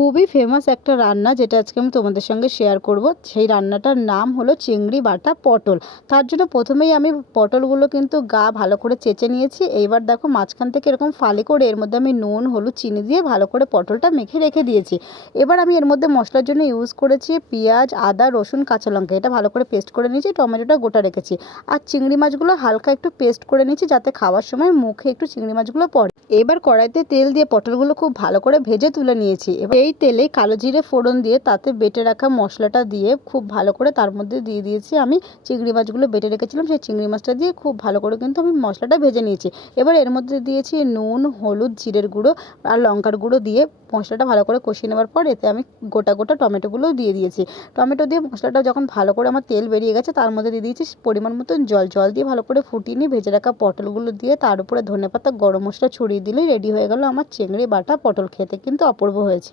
খুবই ফেমাস একটা রান্না, যেটা আজকে আমি তোমাদের সঙ্গে শেয়ার করব। সেই রান্নাটার নাম হলো চিংড়ি বাটা পটল। তার জন্য প্রথমেই আমি পটলগুলো কিন্তু ভালো করে চেঁচে নিয়েছি। এইবার দেখো মাঝখান থেকে এরকম ফালি করে এর মধ্যে আমি নুন, হলুদ, চিনি দিয়ে ভালো করে পটলটা মেখে রেখে দিয়েছি। এবার আমি এর মধ্যে মশলার জন্য ইউজ করেছি পেঁয়াজ, আদা, রসুন, কাঁচা লঙ্কা। এটা ভালো করে পেস্ট করে নিয়েছি। টমেটোটা গোটা রেখেছি। আর চিংড়ি মাছগুলো হালকা একটু পেস্ট করে নিয়েছি, যাতে খাওয়ার সময় মুখে একটু চিংড়ি মাছগুলো পড়ে। এবার কড়াইতে তেল দিয়ে পটলগুলো খুব ভালো করে ভেজে তুলে নিয়েছি। এবার এই তেলে কালো জিরে ফোড়ন দিয়ে তাতে বেটে রাখা মশলাটা দিয়ে খুব ভালো করে তার মধ্যে দিয়ে দিয়েছি আমি চিংড়ি মাছগুলো বেটে রেখেছিলাম। সেই চিংড়ি মাছটা দিয়ে খুব ভালো করে কিন্তু আমি মশলাটা ভেজে নিয়েছি। এবার এর মধ্যে দিয়েছি নুন, হলুদ, জিরের গুঁড়ো আর লঙ্কার গুঁড়ো দিয়ে মশলাটা ভালো করে কষিয়ে নেওয়ার পর এতে আমি গোটা গোটা টমেটোগুলো দিয়ে দিয়েছি। টমেটো দিয়ে মশলাটা যখন ভালো করে আমার তেল বেরিয়ে গেছে, তার মধ্যে দিয়ে দিয়েছি পরিমাণ মতন জল দিয়ে ভালো করে ফুটিয়ে নিয়ে ভেজে রাখা পটলগুলো দিয়ে তার উপরে ধনেপাতা, গরম মশলা ছড়িয়ে দিলেই রেডি হয়ে গেল আমার চিংড়ি বাটা পটল। খেতে কিন্তু অপূর্ব হয়েছে।